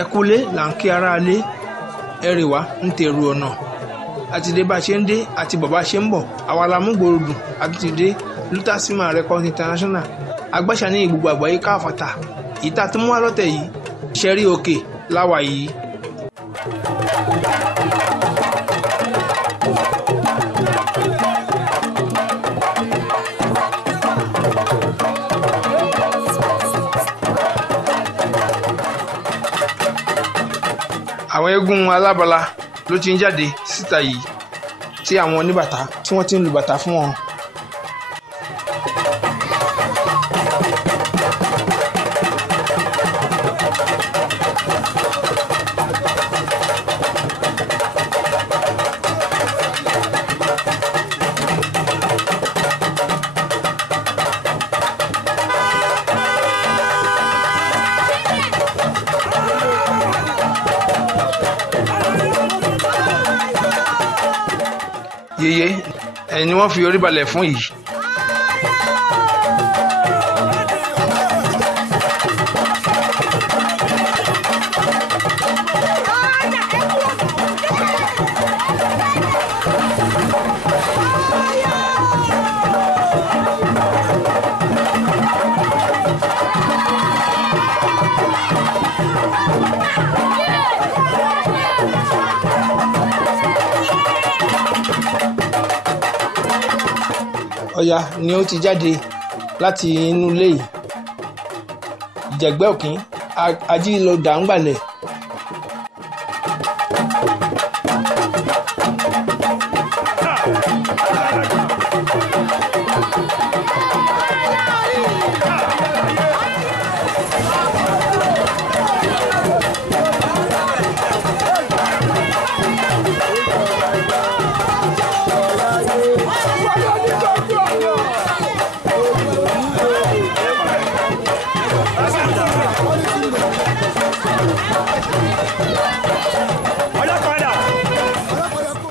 ẹ kúlé là ń kí ara lé ẹrè wá ń tèrò ọ̀nà àti dé bá ṣe ń dé àti bọ̀ bá ṣe ń bọ̀ àwa la mú gbòòrò dùn àti ti dé Lutasima Records International agbáṣà ní gbogbo àgbáyé káfàtà ìta tó mú wá lọ́tẹ̀ yìí Ṣẹ́rí Òkè láwà yìí. àwọn eégún alábala ló ti ń jáde síta yìí tí àwọn oníbàtà tí wọ́n ti ń lu bàtà fún wọn. yeye ẹni ni wọ́n fi orí balẹ̀ fún yìí. Ọya ni ó ti jáde láti inú ilé yìí Ìjẹ̀gbẹ́ Òkín Ajílódà ń gbàlẹ̀.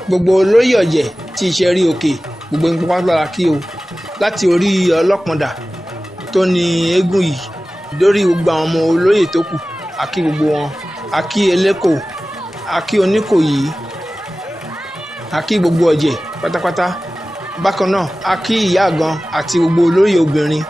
gbogbo olóyè ọ̀jẹ̀ tí Ṣẹ́rí Òkè gbogbo ń pápá lára kí o láti orí ọlọ́pọ̀ndà tó ní eégún yìí dórí gbogbo àwọn ọmọ olóyè tó kù àkí gbogbo wọn àkí eléko àkí Oníkòyí àkí gbogbo ọ̀jẹ̀ pátápátá bákan náà àkí ìyá àgan àti gbogbo olóyè obìnrin.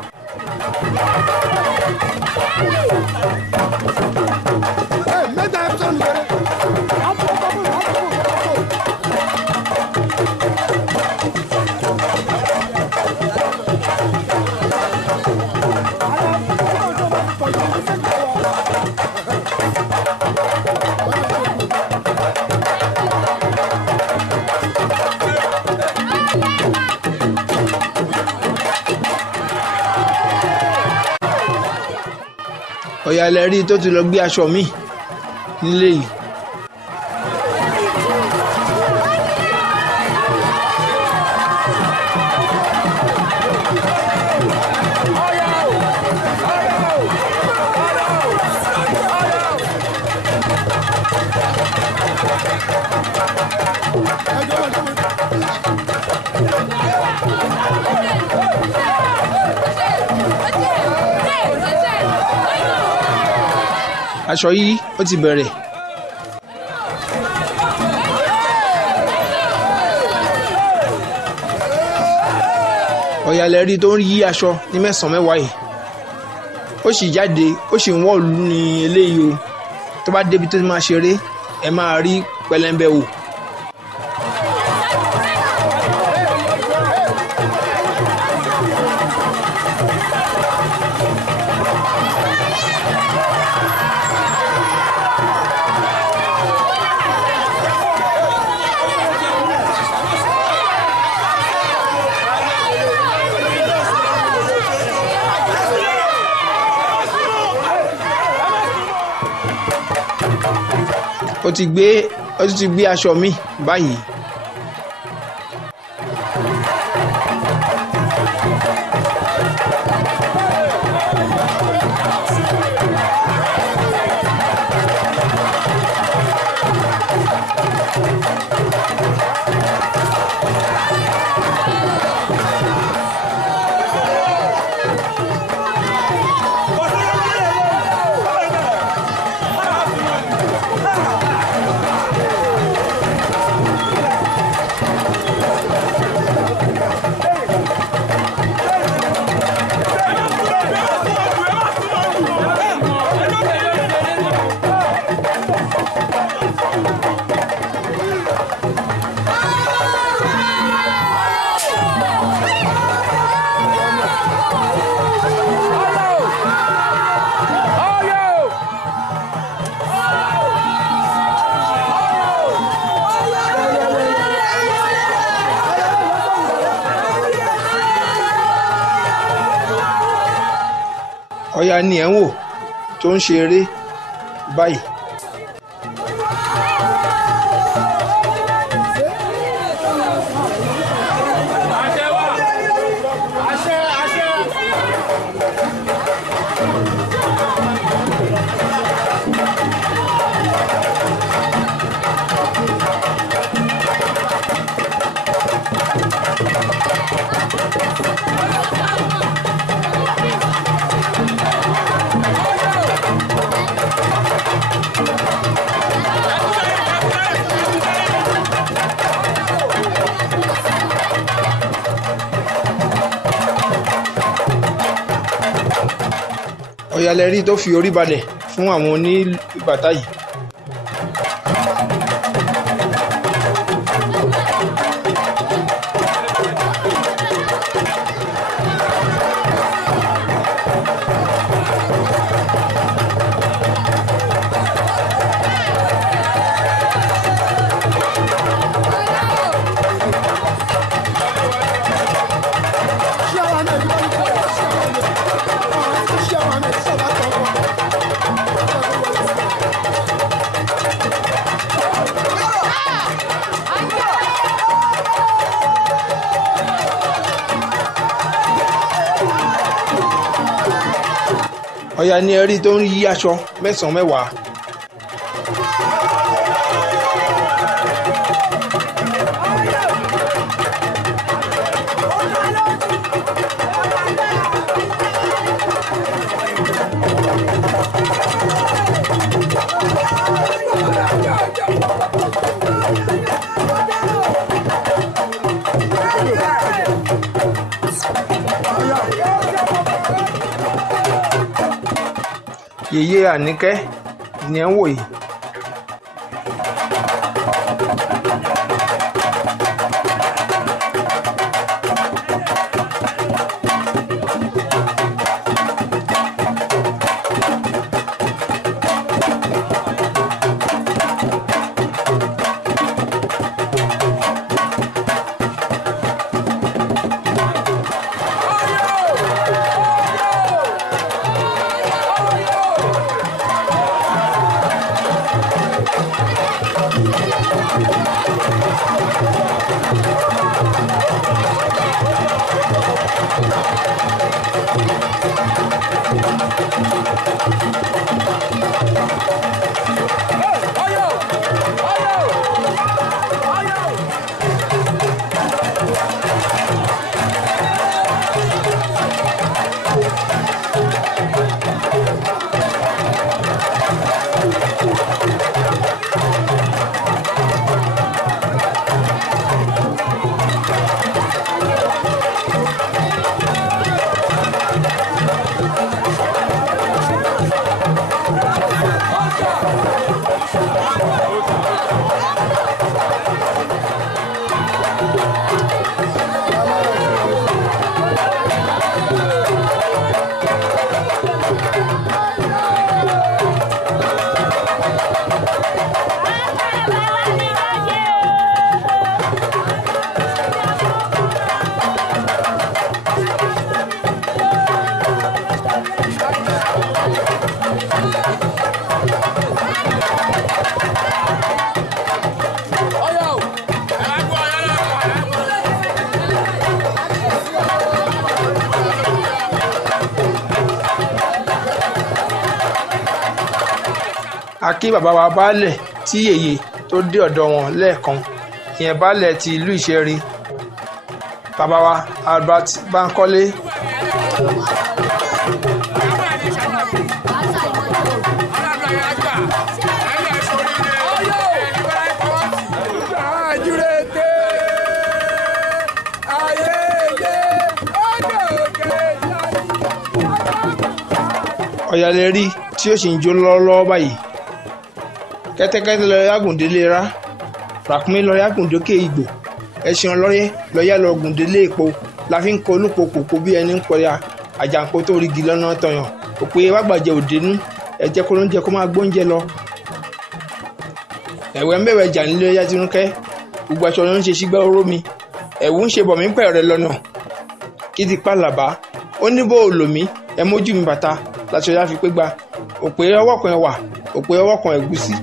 Ọ̀yà ilẹ̀ rí tó ti lọ gbé aṣọ mi nílé yìí. Aṣọ yìí ó ti bẹ̀rẹ̀. Ọ̀yà ilẹ̀ rí tó ń yí aṣọ ní mẹ́sàn-án mẹ́wàá yìí ó sì jáde ó sì ń wọ̀lú ní eléyìí o tó bá débi tó ti máa ṣeré ẹ máa rí pẹlẹmbẹ wò. ó ti gbé aṣọ mi báyìí. Ọya ni ẹ̀ ń wò tó ń ṣe eré báyìí. Ọya lẹ rí tó fi orí balẹ̀ fún àwọn oníbàtà yìí. Ọya ni ẹ rí tó ń yí aṣọ mẹ́sàn-án mẹ́wàá. Yèyé Àníkẹ́ ni ẹ̀ ń wò yìí. A kí bàbá wa baálẹ̀ tí yèyé tó dé ọ̀dọ̀ wọn lẹ́ẹ̀kan, ìyẹn baálẹ̀ ti ìlú Ìṣẹ́rí, bàbá wa Albert Bankole. Ọya lẹ rí tí ó sì ń jó lọ́wọ́lọ́wọ́ báyìí. Kẹ́tẹ́kẹ́tẹ́ lọ yágùndélé rá, ràkúnmí lọ yágùndókè ìgbò, ẹṣin ọlọ́yẹ́ lọ yá lọ gùndélé èpo, la fi ń kọ olúpo kòkó bí ẹni ń pọ̀ya àjàǹkó tó rígi lọ́nà tọyàn, òpè wàgbàjẹ òdenu, ẹ̀jẹ̀ kó lóúnjẹ kó máa gbóúnjẹ lọ. Ẹ̀wẹ̀ ń bẹ̀rẹ̀ jà nílé Ọya Tinúkẹ́, gbogbo aṣọ ló ń ṣe sígbà oró mi, ẹ̀wù ń ṣe bọ̀ mí pẹ̀rẹ̀ lọ́nà, kí ti pàlàbá, ó ní bó o lò mí, ẹ mójú mi bàtà, láti Ọya fi pé gba òpè ọwọ́ kan ẹ̀wà òpè ọwọ́ kan ẹ̀gúsí.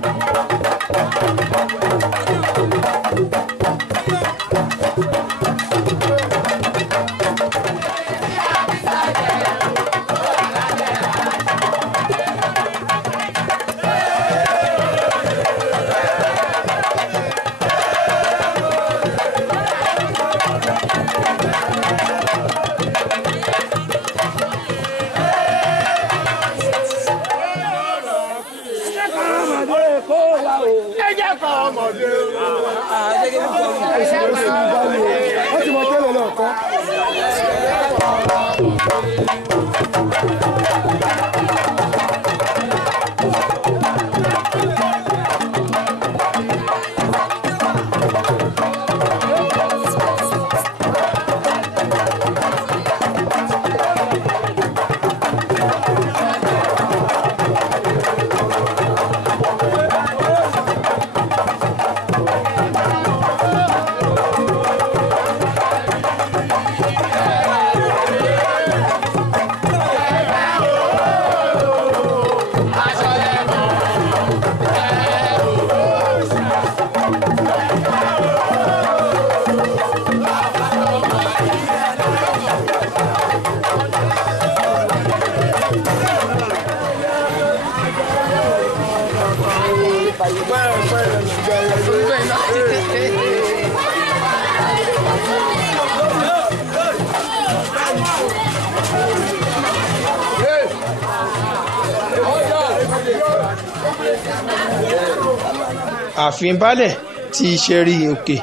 ààfin baálẹ̀ tí Ìṣẹ̀rí Òkè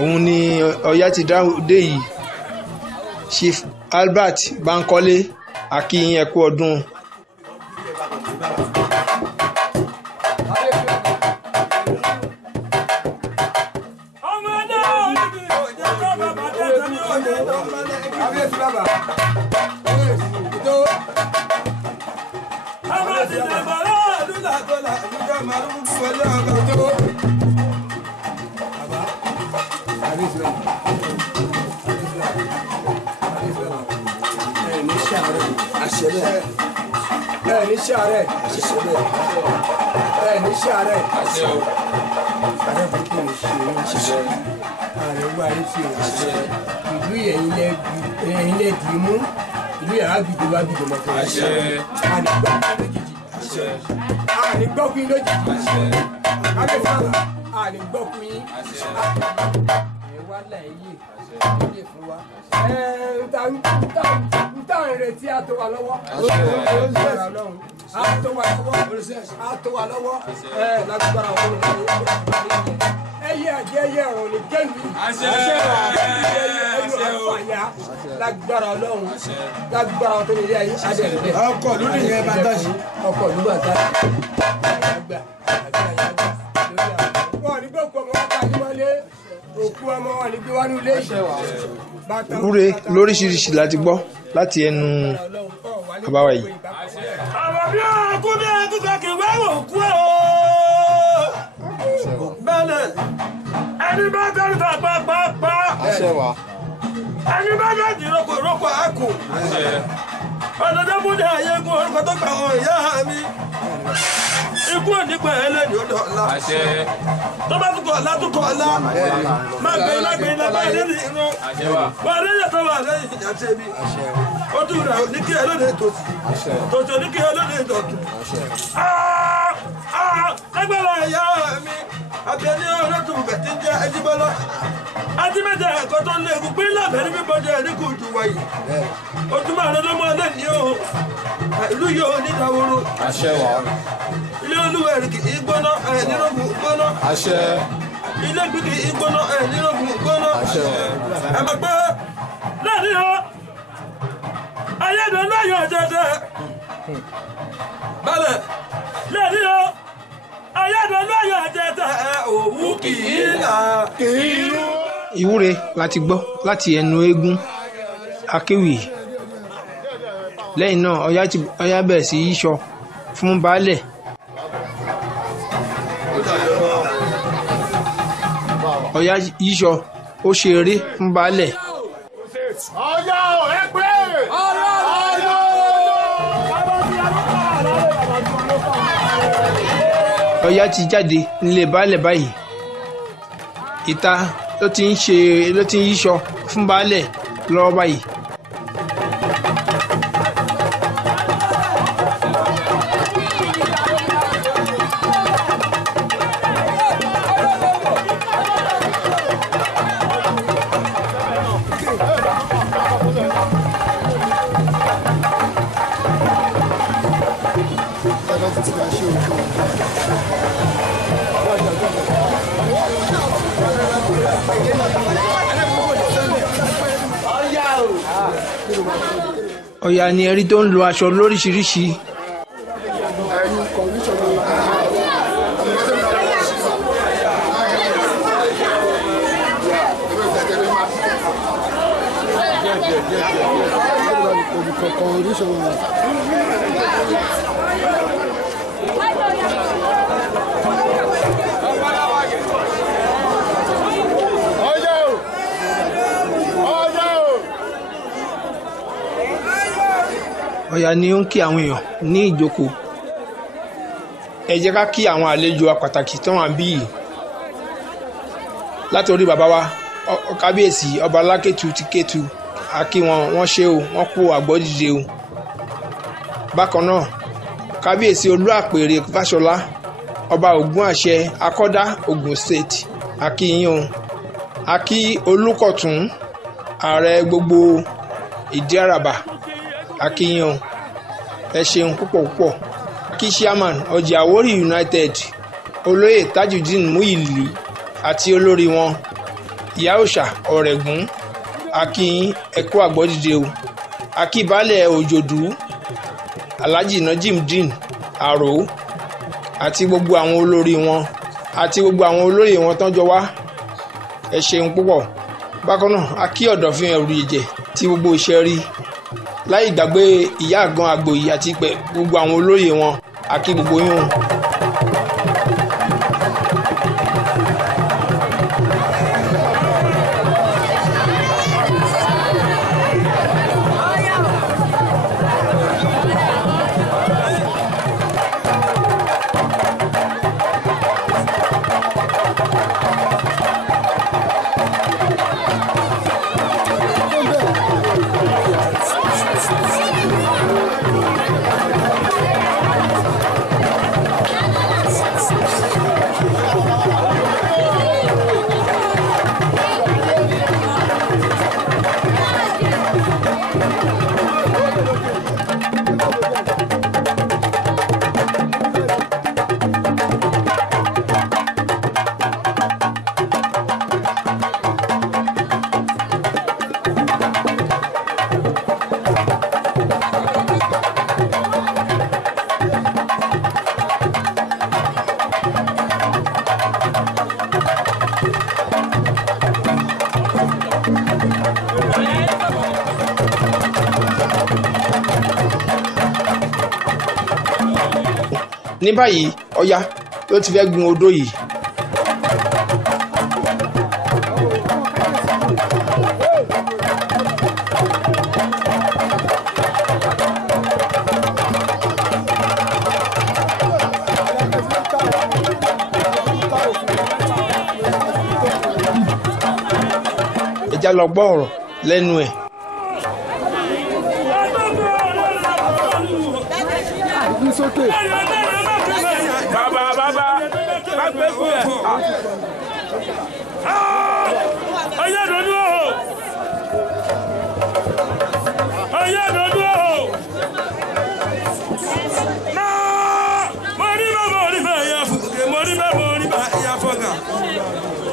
òun ni Ọya ti dé yìí. Chief Albert Bankole akíyín ẹ kú ọdún. ìlú yàrá gbìdì wá gbìdì mọ́tò ànígbọ́kùn lójijì ànígbọ́kùn yín ẹ̀wá lẹ́yìn ilé fún wa nta ń retí àtò wa lọ́wọ́ àtò wa lọ́wọ́ lágbára wọn ẹyẹ àjẹ ẹyẹ ọ̀rọ̀ ní kẹ́mi àfàyà lágbára Ọlọ́run lágbára tó ní ilé ayé adẹ̀rẹ̀ ọkọ̀ lórí yẹn bá tọ́ sí ọkọ̀ ló bá tá wọn ní gbọ́ pọ̀ mọ́ ká ní wọlé òkú ọmọ wọn ní gbé wá ní ilé ìṣẹ̀wà. Ìwúre lóríṣiríṣi láti gbọ́ láti ẹnu àbáwá yìí. àwọn bí ọkùn bí ẹkùn kàkì wẹ́wò kú ọ́ bẹ́ẹ̀ ẹni bá tẹ́lẹ̀ tó pàápàá ẹni bá bẹ́ẹ̀ di roko àkù ọ̀dọ́dọ́ mú ní àyẹ̀kùn orúkọ tó gbà ọ̀ ìyá mi ikú ònípa ẹlẹ́ni ó dọ̀la tó bá tún kọ̀ ọ̀la tún kọ̀ ọ̀la máa gbé lágbè iná bá lé ní inú wà ní ìyàtọ̀ wà lẹ́yìn ìyá tẹ́bi ó tún rà ní kí ẹlọ́dẹ tòsí tòsí ní kí ẹlọ́dẹ dọ̀tún. lágbára ìyá mi àbẹ̀ní ọlọ́tún bẹ̀tí ń jẹ́ ẹjíbọ́lá ajímẹ́jẹ ẹ̀kọ́ tó lé egun pín lábẹ́ ní bíbọ́jẹ́ ní kò jù wáyé ojúmọ́ àrẹ ló mọ́ lẹ́ni o ìlú yóò ní ìdáwóró ilé olúwẹ̀rì kì í gbóná nírògùn gbóná ilé gbí kì í gbóná nírògùn gbóná ẹ̀mọ̀ pé lẹ́ni o ayédè láyọ̀ jẹjẹ balẹ̀ lẹ́ni o ayédè láyọ̀ jẹjẹ òwú kì í là kì í rú. Ìwúre láti gbọ́ láti ẹnu eégún akéwì. Lẹ́yìn náà Ọya bẹ̀rẹ̀ sí yíṣọ fún baálẹ̀. Ọya yíṣọ ó ṣe eré fún baálẹ̀. Ọya ò ẹ pé. Ọya ti jáde nílé baálẹ̀ báyìí. Ìta ló ti ń yíṣọ fún baálẹ̀ lọ́wọ́ báyìí. Ọya ni ẹrí tó ń lo aṣọ lóríṣiríṣi. Ọya ni ó ń kí àwọn èèyàn ní ìjókòó. Ẹ jẹ́ ká kí àwọn àlejò pàtàkì tó wà bí yìí. Látòrí bàbá wa kábíyèsí ọba Alákétu ti Kétu, a kí wọ́n ṣe o, wọ́n kú àgbọ́dìde o. Bákan náà kábíyèsí Olúàpèrè Fáṣọlá ọba Ògún àṣẹ Akọ́dá Ògùn State, a kí yín o. A kí Olúkọ̀tún ààrẹ gbogbo Ìdí Àràbà, a kí yín o. Ẹ ṣeun púpọ̀ púpọ̀. Kí chairman Ọ̀jẹ̀ Àwórì United olóyè Tajudeen Muili àti olórí wọn Ìyá Òòṣà Ọ̀rẹ́gùn, a kí yín, ẹ kú àgbọ́dìde o. A kí baálẹ̀ Òjòdú Alhaji Najimudeen Àrò àti gbogbo àwọn olórí wọn àti gbogbo àwọn olóyè wọn tán jọ wá. Ẹ ṣeun púpọ̀. Bákan náà a kí Ọ̀dọ̀fin Ẹ̀rù Ìjẹ̀ tí gbogbo iṣẹ́ rí, láì gbàgbé ìyá àgan àgbòyí àti gbogbo àwọn olóyè wọn, a kí gbogbo yín o. Ní báyìí Ọya ló ti fẹ́ gun odó yìí. Ẹ já lọ gbọ́ ọ̀rọ̀ lẹ́nu ẹ̀.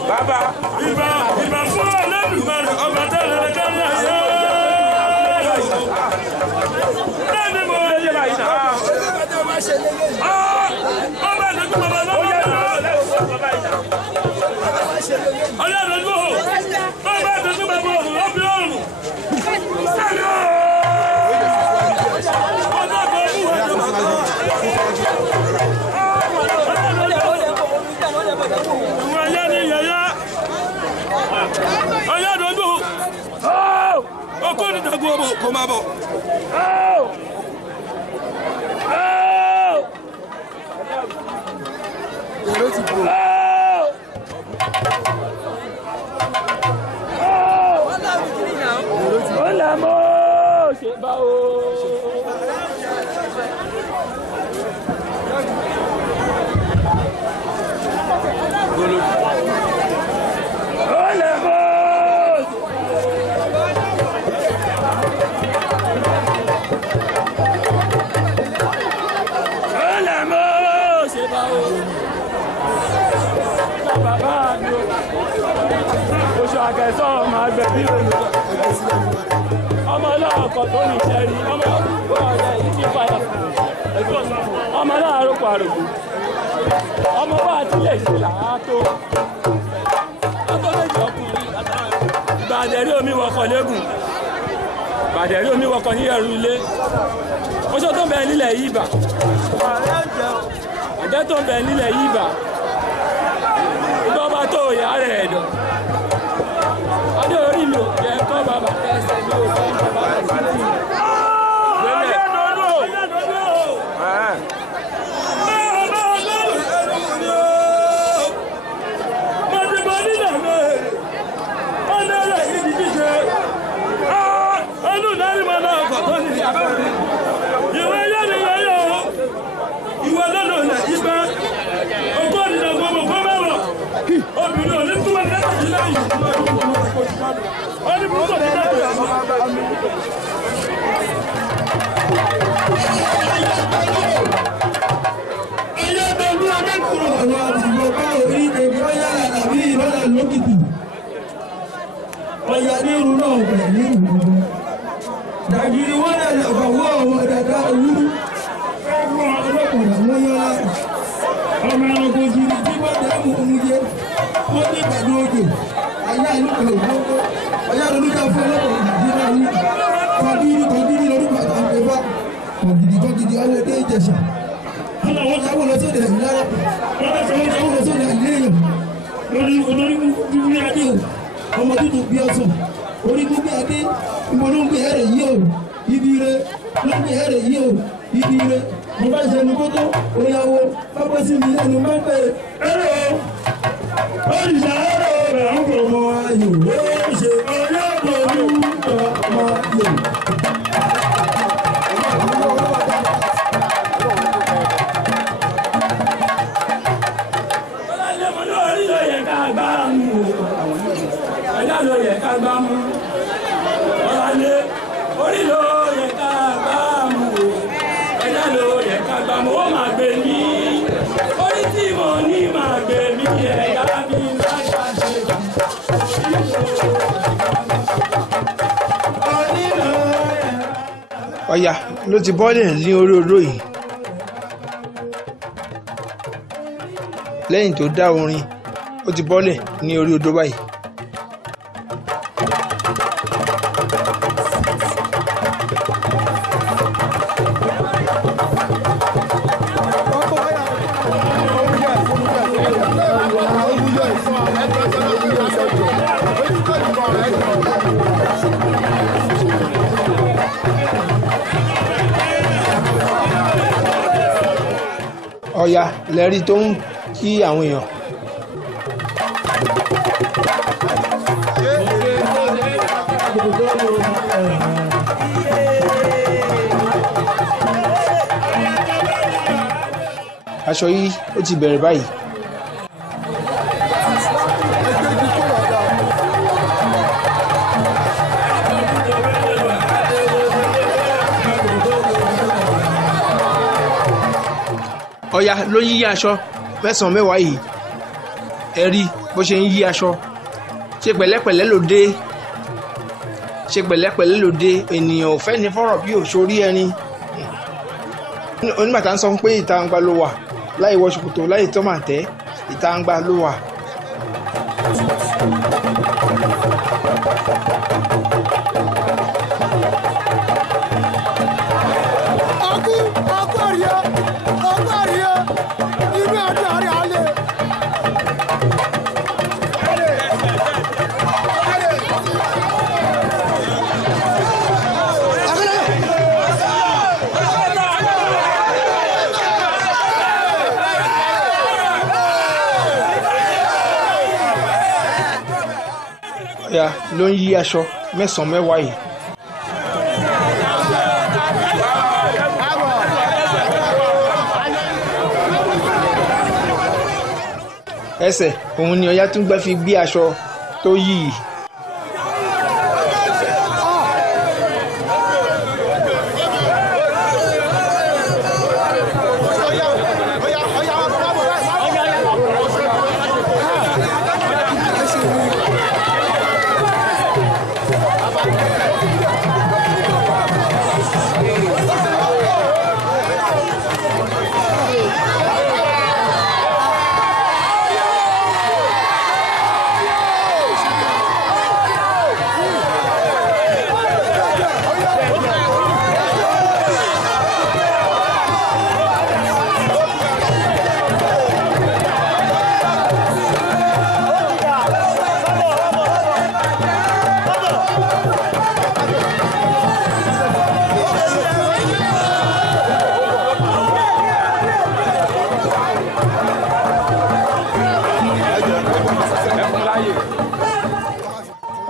Baba, ìbà fún Olódùmarè ọba tẹ́lẹ̀ lẹ́kẹ́lẹ́ ayé. Lẹ́ni mo lè yẹ báyìí náà. Ọba ìdókòwò bàbá lọ́wọ́ náà. Ọlá ìdókòwò. Ọba ìdókòwò bàbá ọ̀bí ọ̀rùn. Kó máa bọ̀. ọmọ ọlọ́ọ̀kọ̀ tó ní ìṣẹ́rí ọmọ ọ̀dẹ̀ yìí ti padà ọmọ aláàárọ̀ pàrọ̀kù ọmọ wa ti lè ṣe làátó ọtọ́ méjì ọkùnrin gbàdẹ̀rí omi wọkọ̀ lẹ́gùn gbàdẹ̀rí omi wọkọ̀ ní ẹ̀rù ilé oṣù tó ń bẹ nílẹ̀ yìí bà àjẹ́ tó ń bẹ nílẹ̀ yìí bà ìjọba tó ìyá rẹ̀ ẹ̀dọ̀ ọdún orí mi ò jẹ́ kọ́ bàbá ẹsẹ̀ mi ò fẹ́ bàbá ẹsẹ̀ mi. Ọ̀yà ní irun náà bẹ̀rẹ̀ ní ìlú. Dàgìrì wọ́n lè lọ́wọ́ àwọn dàda olú. Ẹ̀gbọ́n ọlọ́kùnrin àwọn yọ̀lá. Ọmọ ẹranko gidi tí wọ́n dẹ́mu oúnjẹ. Wọ́n ní ìgbàdo òjò. Àyà ìlú kan ògbóngbó. Ọ̀yà lórúkọ fún ọlọ́kùnrin Nàìjíríà ní. Kọ̀gìdì lórúkọ àtàkùnfà. Kọ̀gìdì ọwọ́ dé Ìjẹ̀ṣà. Wọ́n àwọn jáwọ́ lọ sóde ìlànà. Wọ́n jáwọ́ lọ sóde àìléèyàn. Olórí gbígbé adé o. Ọmọ tuntun bí ọsàn orí gbígbé adé ìmọ̀lógbé ẹ̀rẹ̀ yìí o ibi ire lógbé ẹ̀rẹ̀ yìí o ibi ire mo bá ṣe ẹnu kótó oyàwó pápá sí mi lẹ́nu máa ń bẹ̀rẹ̀ ẹ̀rọ òrìṣà ẹ̀rọ rẹ̀ ń bọ̀ mọ́ ayò ó ṣe ọlọ́pàá orúkọ ọmọ ayò. Ẹ̀dá ló yẹ ká gbá mú, ọ̀làlé orí ló yẹ ká gbá mú, ẹ̀dá ló yẹ ká gbá mú, ó máa gbé mi, orí tí mo ní máa gbé mi, ẹ̀dá mi lágbá ṣe jù. Ọya ló ti bọ́lẹ̀ ní orí odó yìí lẹ́yìn tó dá orin ó ti bọ́lẹ̀ ní orí odó báyìí. Ọya lẹ́rí tó ń kí àwọn èèyàn. Aṣọ yìí ó ti bẹ̀rẹ̀ báyìí. Ọya ló yí aṣọ mẹ́sàn-án mẹ́wàá yìí ẹ rí bó ṣe ń yí aṣọ ṣe pẹ̀lẹ́pẹ̀lẹ́ ló dé ṣe pẹ̀lẹ́pẹ̀lẹ́ ló dé ènìyàn ò fẹ́ ní fọ́rọ̀ bí òṣòrí ẹni oníbàtà ń sọ pé ìta gbangba ló wà láì wọ ṣòkòtò láì tọ́ màtẹ́ ìta gbangba ló wà. Ọya ló ń yí aṣọ mẹ́sàn-án mẹ́wàá yìí. Ẹsẹ̀ òun ni Ọya tún gbẹ́ fi gbé aṣọ tó yí yìí.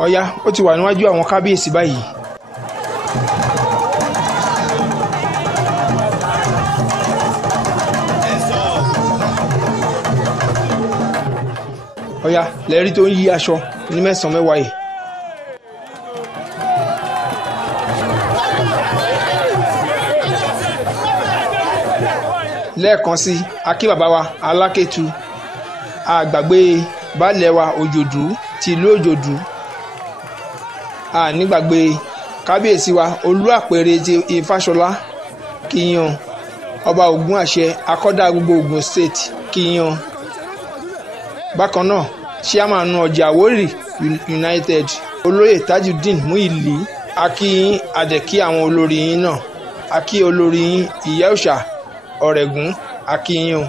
Ọya ó ti wà níwájú àwọn kábíyèsí báyìí. Ọya lẹ́rí tó ń yí aṣọ ní mẹ́sàn-án mẹ́wàá yìí. Lẹ́ẹ̀kan sí akí bàbá wa Alákétu àgbàgbé baálẹ̀ wa Òjòdú ti ìlú Òjòdú. Nígbàgbé kábíyèsí wa Olúàpèrè ti Ifáṣọlá kíyan ọba Ògún àṣẹ akọ́dá gbogbo Ògùn state kíyan. Bákan náà chairman ọjà Àwórì United olóyè Tajudeen Muili akíyín adẹ̀kí àwọn olórí yín náà akí olórí yín Ìyá Òòṣà Ọ̀rẹ́gùn akíyín.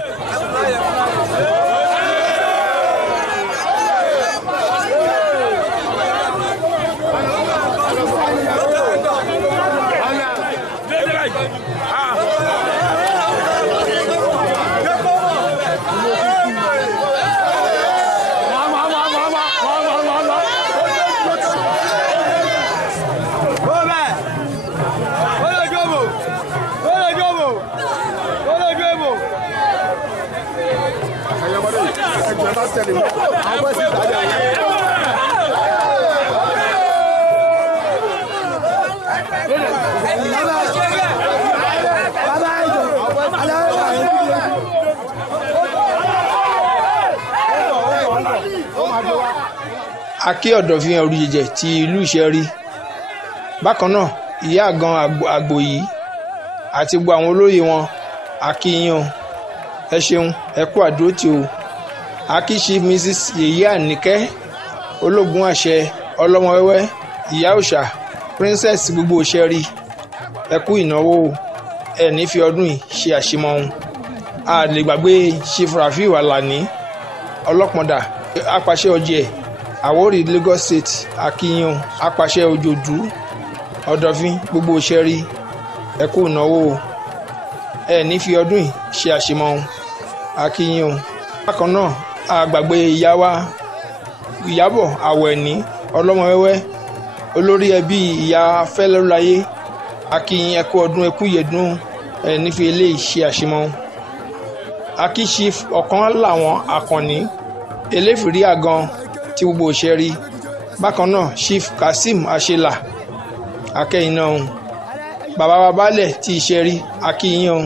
Akí Ọ̀dọ̀fin Òrùjẹ̀jẹ̀ ti ìlú Ìṣẹ́rí. Bákan náà ìyá àgan àgbò yìí àti gbogbo àwọn olóyè wọn akíyàn. Ẹ ṣeun ẹ kú àdúrótì o. Akí Chief Mrs. Yèyé Àníkẹ́ ológun àṣẹ ọlọ́mọ wẹ́wẹ́ Ìyá Òòṣà Princess gbogbo Ìṣẹ́rí. Ẹ kú ìnáwó ẹ ní fi ọdún yìí ṣe àṣemọ ohun. A lè gbàgbé Chief Rafiu Alani ọlọ́pọ̀dà apàṣẹ ọjẹ́ Àwórì Lagos State akíyan apàṣẹ Òjòdú Ọ̀dọ̀fin gbogbo Ìṣẹ́rí. Ẹ kú ìnáwó ẹ ní fi ọdún yìí ṣe àṣemọ ohun akíyan. Bákan náà àgbàgbé ìyá wa Ìyábọ̀ Àwẹ̀ní ọlọ́mọ wẹ́wẹ́ olórí ẹbí ìyá Fẹ́lẹ́láyé akíyin ẹ kú ọdún ẹ kú ìyẹ̀dún ẹ ní fi eléyìí ṣe àṣemọ. Akí Chief ọ̀kan làwọn Àkànní Eléfìrí Àgan tí gbogbo Ìṣẹ́rí. Bákan náà Chief Kasim Àṣelà akẹ́yìn náà bàbá wa baálẹ̀ tí Ìṣẹ́rí akíyàn.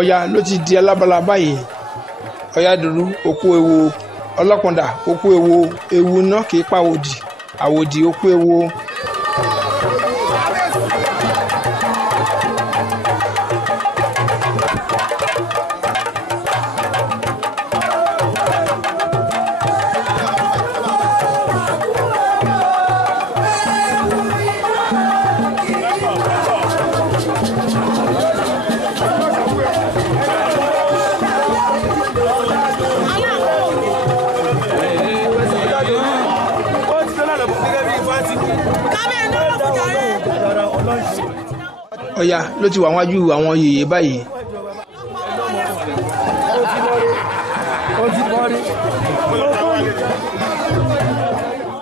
Ọya ló ti di alábala báyìí. Ọya dúró òkú ewo ọlọ́pọ̀ndà òkú ewu náà kì í pa àwòdì òkú ewo. Ọya ló ti wà wájú àwọn yèyé báyìí.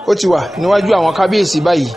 Ó ti wà níwájú àwọn kábíyèsí báyìí.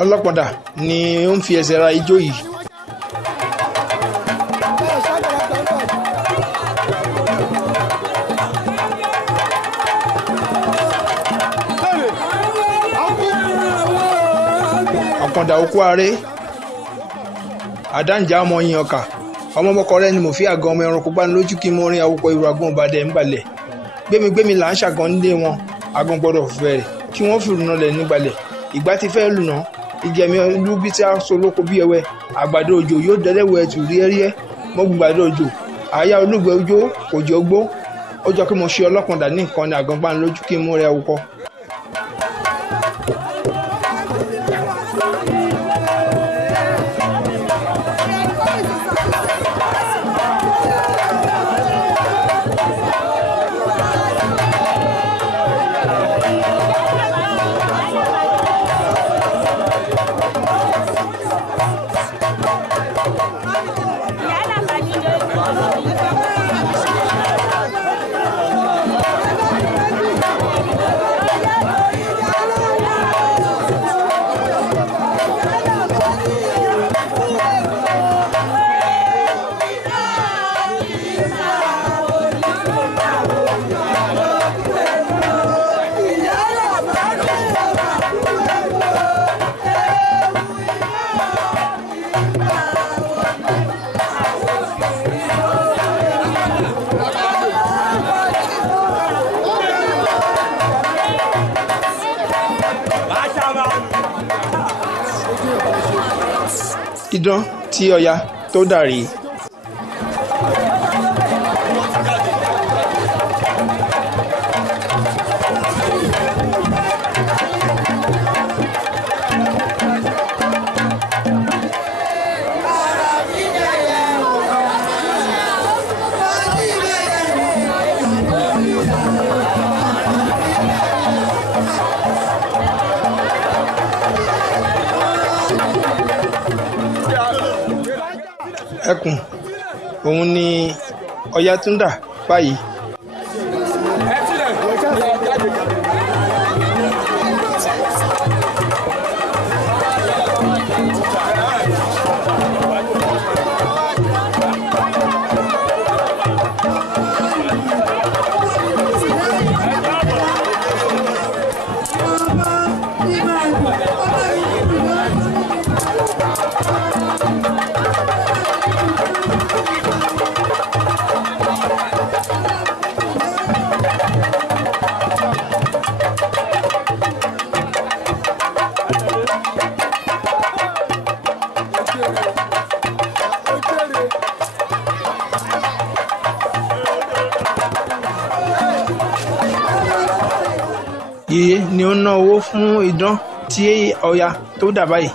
Ọlọ́pọ̀ndà ni ó ń fi ẹsẹ̀ ra ijó yìí. Ọ̀pọ̀ndà òkú aré àdáǹjà ọmọ yin ọkà ọmọbọkọ rẹ ni mo fi àgàn ọmọ ẹranko bá ní lójú kí mo rin àwòkọ irú àgbọn ọbàdẹ ń balẹ̀ gbémigbémi là ń ṣàgàn nílé wọn àgàn gbọ́dọ̀ fẹrẹ kí wọ́n fìrù náà lẹ níbalẹ̀ ìgbà tí fẹ́ lùnà ìjẹmi olú bí tí a so lóko bí ẹwẹ àgbàdo òjò yóò dẹlẹwẹ ẹtù ríẹríẹ mọgùn gbàdo òjò àyà olúgbẹ ojó kò jẹ ogbó ó jọ kí mo ṣe ọlọ́pọ̀ndà ní nǹkan ní àgàn bá ní lójú kí mo rẹ àwòkọ. Idán tí Ọya tó dàrí. Ẹkùn òun ni Ọya tún dà báyìí. yèyé ni ó ná owó fún idán tí Ọya tó dà báyìí.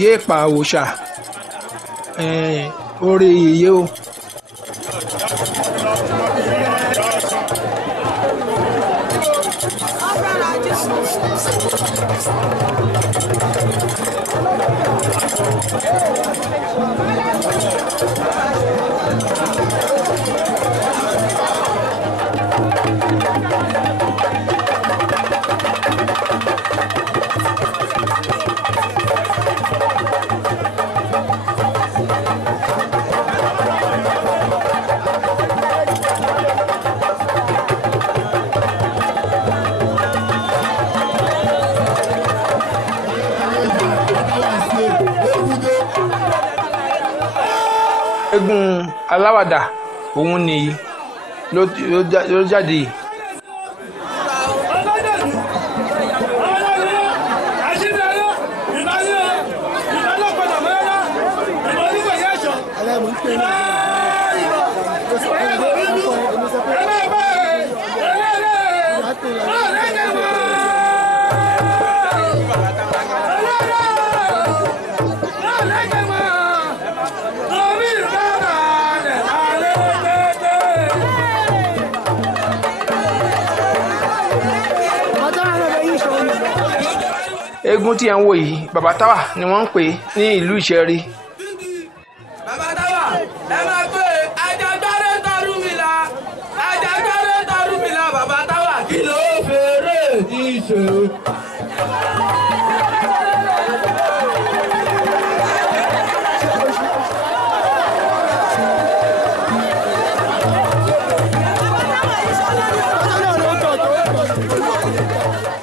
Yé pa òòṣà orí yèyé o. Eégún aláwàdà òun nìyí ló jáde yìí. Eégún tí ẹ ń wò yìí Bàbá Táwà ni wọ́n ń pè ní ìlú Ìṣẹ́rí. Bàbá Táwà ẹ máa pè Àjàgbádé Tọ̀rúnmìlà Àjàgbádé Tọ̀rúnmìlà Bàbá Táwà kí ló fèrè ní ìṣe.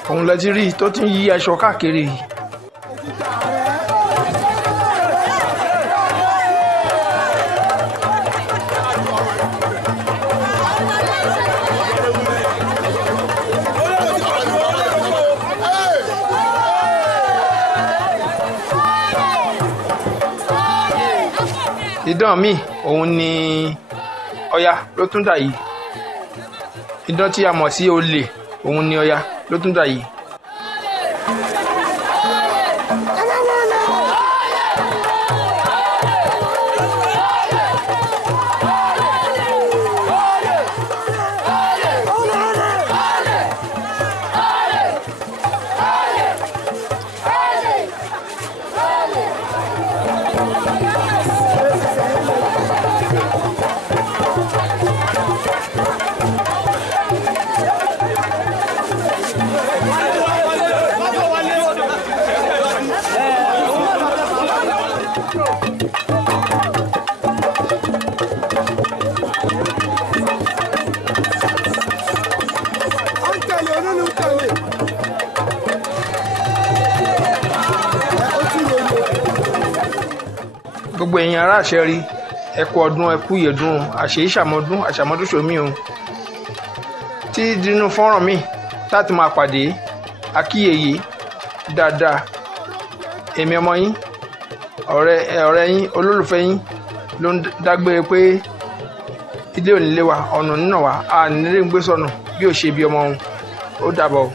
Òun lẹ ti rí tó ti ń yí aṣọ káàkiri yìí. Idán míì òun ni Ọya ló tún dà yìí. Idán tí a mọ̀ sí olè òun ni Ọya ló tún dà yìí. Gbogbo èèyàn ará Ìṣẹ́rí ẹ kú ọdún ẹ kú ìyèdún àṣèyí ṣàmọdún àṣàmọdún ṣòmí o. Tí dínú fọ́nrán mi láti máa pàdé akíyèyè dáadáa èmi ọmọ yín ọ̀rẹ́ yín olólùfẹ́ yín ló ń dágbére pé ilé ò ní lé wa ọ̀nà nínà wa a nílé ń gbé sọnù bí ò ṣe bí ọmọ òun ó dàbọ̀.